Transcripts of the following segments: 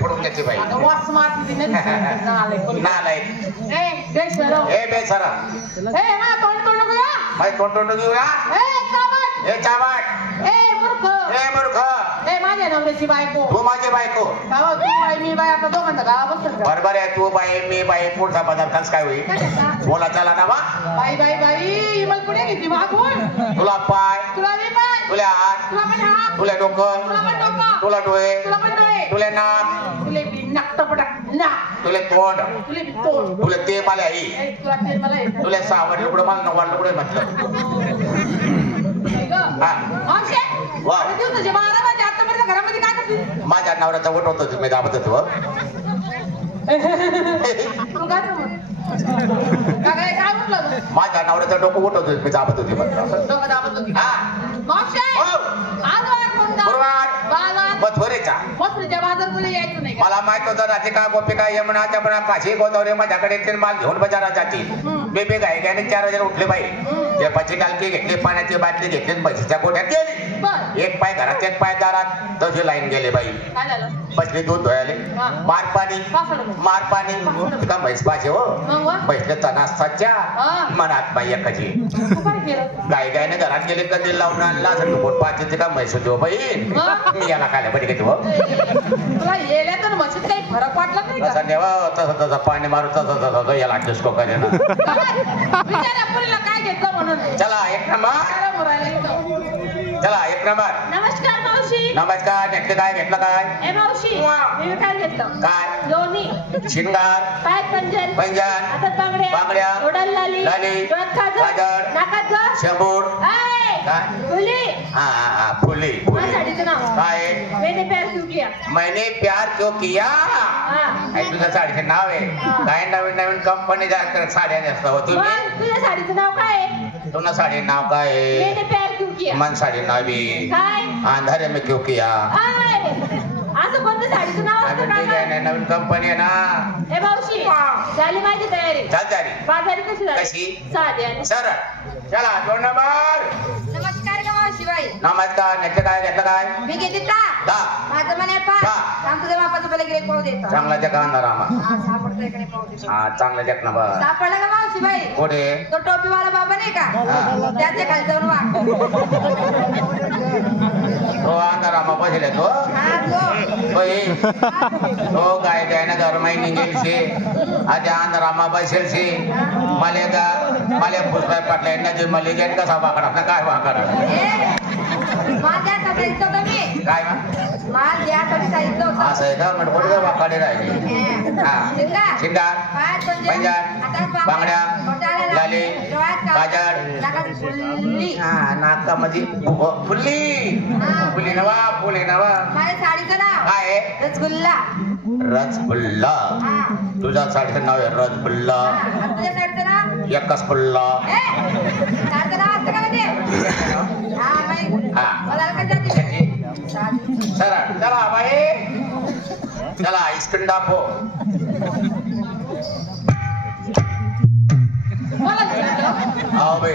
फोडून घेते बाई वास मारती नालायक ए बेशरम ए बेसरा ए मा तोंड नको या बाई तोंड घेऊया ए चावट ए मूर्ख ए माझ्या नवऱ्याची बायको तू माझी बायको बाबा तू बाई मी बाई आता दोघांचा गावा बसत का बरोबर आहे तू बाई मी बाई पुढचा पदार्थ काय होईल बोला चला ना बा बाई बाई बाई मला पुढे घेतली मागून तुला पाय तुला मी पाय तुला हात तुला पण हात तुला डोकं तुला पण डोकं तुला डोळे तुला पण डोळे तुला नाक तुले बी नाकटपटक नाक तुला तोंड तुले बी तोंड तुला ते मला आई ए, तुला ते मला येतं तुला सावड लुगडं मला नवाड लुगडं म्हटलं हा. वा. तुझ्या बारा वाजे आतापर्यंत घरामध्ये काय करते माझ्या नवऱ्याचा वट होतो तुम्ही दाबत होतो तू काय काय म्हटलं तू? माझ्या नवऱ्याचं डोकं उठवतो तुम्ही दाबत होती म्हटलं डोकं दाबत होती. हा मावशे, हो. आजवर कोणता? गुरुवार बाजार. मथुरेचा मथुरेच्या बाजार तुला यायचं नाही का? मला माहित होतं राधिका गोपिका यमुना जमुना काशी गोदावरी माझ्याकडे येतील माल घेऊन बाजारात जातील बेबी गायकाने 4 वाजेला उठले बाई ते पची डालकी घेतली पाण्याची बाटली घेतली म्हशीच्या गोठ्यात गेली बर. एक पाय घरात एक पाय दारात तशी लाईन गेले बाई काय झालं? बसली दूध धुवायले हा. मार पाणी पासळं. मार पाणी का म्हैस पाहिजे हो मग वा? म्हैसले तनासाच्या हा. मनात बाई एकाची तू काय केलं? गायकाने घरात गेले कंदील लावून आणला असं बोट पाहते का म्हैस होती हो बाई मग? मी याला खायला बडी घेते हो तुला येल्यातून म्हशीत काही फरक वाटला नाही का? तसा नेवा तसं तसं पाणी मारू तसं याला डिस्को करेन काय? विचारा पुरीला काय घेतलं म्हणून चला एक नंबर काय बोलायला येतं? चला एक नंबर नमस्कार मावशी. नमस्कार घेतलं काय घेतलं काय ए मावशी मी काय घेतलं? काय दोन्ही शिंगार पाय पंजन पंजन हातात बांगड्या बांगड्या डोळ्याला लाली लाली डोळ्यात काजळ काजळ नाकात गळ शेंबूड ऐ काय फुली हा फुली माझ्या फुली साडीचं नाव काय मैंने प्यार क्यों किया मैंने प्यार क्यों किया हा. हे तुझं साडीचं नाव आहे काय नवीन नवीन कंपनी साड्या नेसता हो तुम्ही मग तुझ्या साडीचं नाव काय आहे? तुला साडी नाव काय आहे मैंने प्यार क्यों किया मन साडी नावी काय अंधारे में क्यों किया ऐ असं कोणतं साडीचं नाव असतं नवीन का डिझाईन आहे नवीन कंपनी आहे ना ए मावशी झाली माझी तयारी चालतारी बाजारी कशी झाली कशी? साधी आणि सरळ चला 2 नंबर नमस्कार का मावशी बाई नमस्कार नेते काय घेतलं काय मी घेते का दा माझं म्हणे पाय हा. सांग तुझ्या बापाचं पहिला गिरेक पाहू देतो चांगला जगा अंधार आम्हा हा सापडतो इकडे पाहू देतो हा चांगला जग ना बा सापडला का मावशी बाई पुढे तो टोपीवाला बाबा नाही का हा. त्याच्या खाली जाऊन वाग तो अंधार आम्हा बसले तो हा तो तो गाय गायना घर महिने गेलशे आजा अंधार आम्हा बसेल शे मला पुष्पाय पाटला यांना मला गेट कसा वाकडा ना काय वाकडा ए, माल द्यासाठी सांगितलं होतं मी काय माल द्यासाठी सांगितलं होतं असं आहे का म्हणजे कुठे वाकडे राहिले हा शिंगार शिंगार पायात पंजन हातात बांगड्या डोळ्याला लाली डोळ्यात काजळ नाकात फुल्ली हा नाकामध्ये फुली नवा माझ्या साडीचं नाव काय आहे रसगुल्ला रसगुल्ला हा तुझ्या साडीचं नाव आहे रसगुल्ला हा. आणि तुझ्या साडीचं नाव एकच पुल्ला ए, साडीचं नाव असतं का म्हणजे हा बाई हा. मला काय जाते सरळ चला बाई चला इस्कन दाखव मला विचारलं हा बाई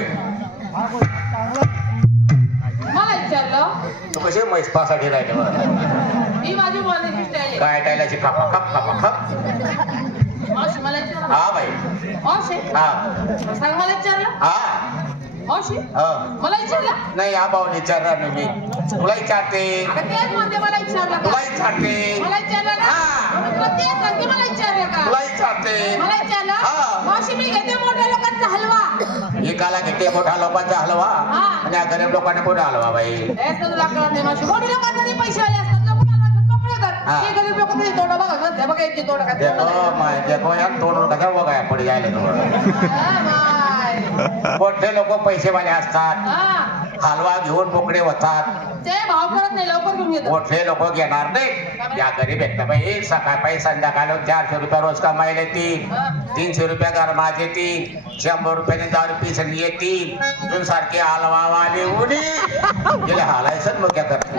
मला विचारलं तू कशी म्हैस पासाठी राहिले बरं ही माझी बोलण्याची स्टाईल काय टायलाची खापा खप मावशी मला विचारलं हा बाई मावशी हा सांग मला विचारलं हा मावशी हा मला विचारलं नाही हा भाऊ विचारणार नाही मी तुला विचारते अगं तेच म्हणते मला विचारलं तुला का विचारते मला विचारलं ना हा. मग तुला तेच सांगते मला विचारलं का तुला विचारते मला विचारलं हा. मावशी मी घेते मोठ्या लोकांचा हलवा एकाला घेते मोठा लोकांचा हलवा हा. आणि या गरीब लोकांना कुठे हलवा बाई हेच तर तुला कळत नाही मावशी मोठी लोकांना नाही पैसे आले असतात लोक मोकळे कर हा. हे गरीब लोक तरी तोंड बघा ते बघा याची तोंड काय देखो यार तोंड कसा बघाय पुढे यायला मोठे लोक पैसेवाले असतात हलवा घेऊन मोकळे होतात ते भाव करत नाही लवकर घेऊन घेतो मोठे लोक घेणार नाही या गरीब आहेत बाई सकाळी संध्याकाळी 400 रुपये रोज कमायला येतील 300 रुपये गरमात येतील 100 रुपयाने दारू पिसन येतील तुम सारखे हलवावाले उडी गेले हालायचं मग क्या करत